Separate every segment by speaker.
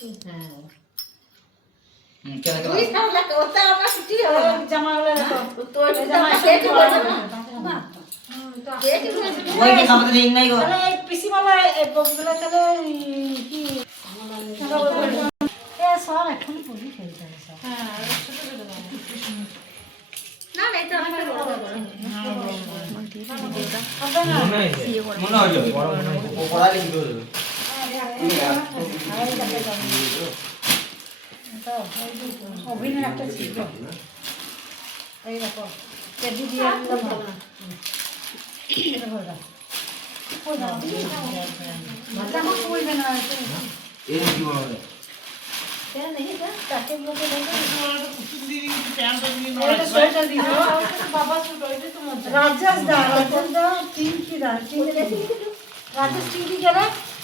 Speaker 1: হয়
Speaker 2: মনে হয় বড় মনে হয় পড়ালে কি করে
Speaker 3: ওভেনের একটা ছিল এই দেখো কেজি দিয়ে একদম ভালো না এটা হয়ে গেল মাথা আমার কইবে না
Speaker 2: এই কি বলে
Speaker 3: রাজেশ দা রাজেশ দা তিন কি দা তিন রাজেশ তিন কি
Speaker 2: গেলে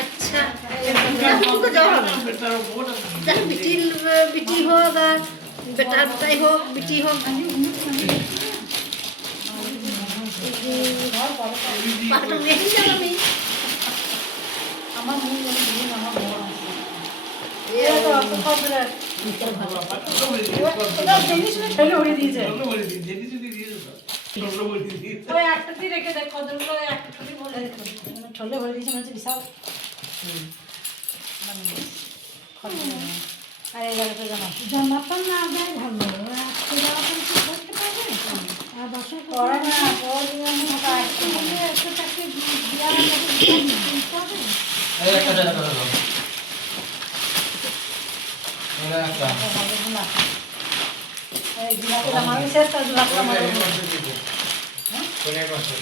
Speaker 1: আচ্ছা বিটির বিটি হোক আর বেটারটাই হোক বিটি হোক
Speaker 3: আমার মনে হয় আমার বড় জিনিস ফেলে হয়ে দিয়েছে। ওই একটা দিয়ে রেখে দেখ কতগুলো ওই একটা ঠোলে ভরে ঠোলে ভরে দিয়েছে মানে বিশাল। আর এই জায়গাটা জামা।
Speaker 4: জামাটা না দেয় ভালো আজকে জামাটা কি করতে পারবে? আর বাসা
Speaker 3: পরে না দিয়ে একটা
Speaker 4: একটা।
Speaker 2: একটা
Speaker 3: সোনিয়া কসর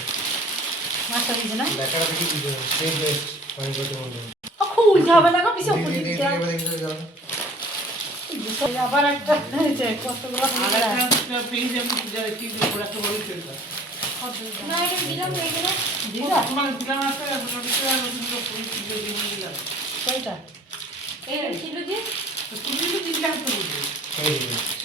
Speaker 3: মাছ দিয়েছে না? লেখাটা দেখি কি করব দিয়ে তুমি তো দিলাম তো এই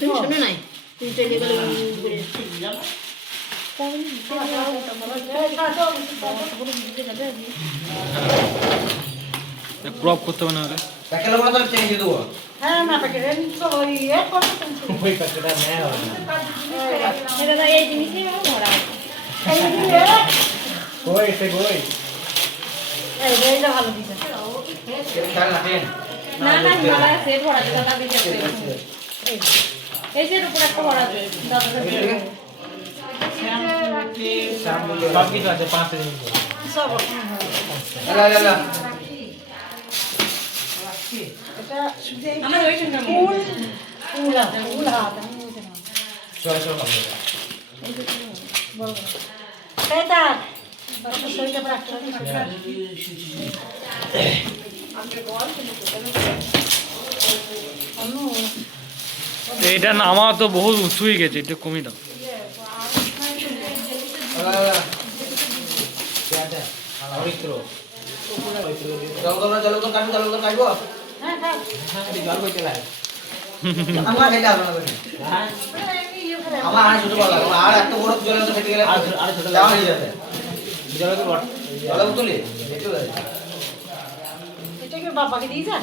Speaker 3: টেনশনে হ্যাঁ।
Speaker 4: নাই? তুই
Speaker 3: চলে
Speaker 1: গেলে
Speaker 5: ক্রপ করতে হবে না
Speaker 2: প্যাকেটের মতো চেঞ্জ দেবো।
Speaker 3: হ্যাঁ না প্যাকেট এমনি তো ওই এ করতে
Speaker 2: ওই প্যাকেটটা নেই হবে
Speaker 1: দাদা
Speaker 3: এই জিনিসই ভরা
Speaker 2: কই সে কই?
Speaker 3: এই এইটা ভালো দিছে।
Speaker 2: না
Speaker 1: না ভালো সেট ভরা দাদা দিছে। এই যে উপর একটা ভরা আছে দাদা
Speaker 2: সব আছে পাঁচ দিন
Speaker 3: এটা
Speaker 1: আমার ওই
Speaker 3: ফুল ফুল ফুল হাত বড় বড় শরীরটা পর একটা
Speaker 6: এটা নামা তো বহুত উঁচু হয়ে গেছে এটা কমই দাও।
Speaker 2: আমার না আমার
Speaker 3: বাবাকে দিয়ে যান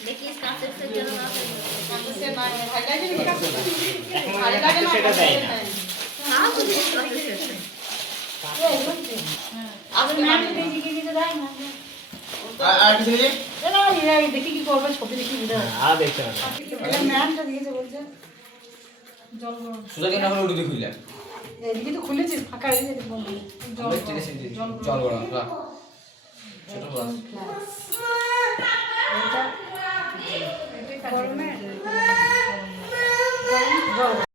Speaker 3: দেখি কি করবে ছবি দেখি
Speaker 2: না
Speaker 3: এটা ম্যামটা দিয়েছে বলছে।
Speaker 2: সুজা কেন উঠে খুইলা
Speaker 3: এদিকে তো খুলেছে ফাঁকা হয়ে গেছে বন্ধু জল
Speaker 2: বড় ছোট
Speaker 3: এটা Vamos.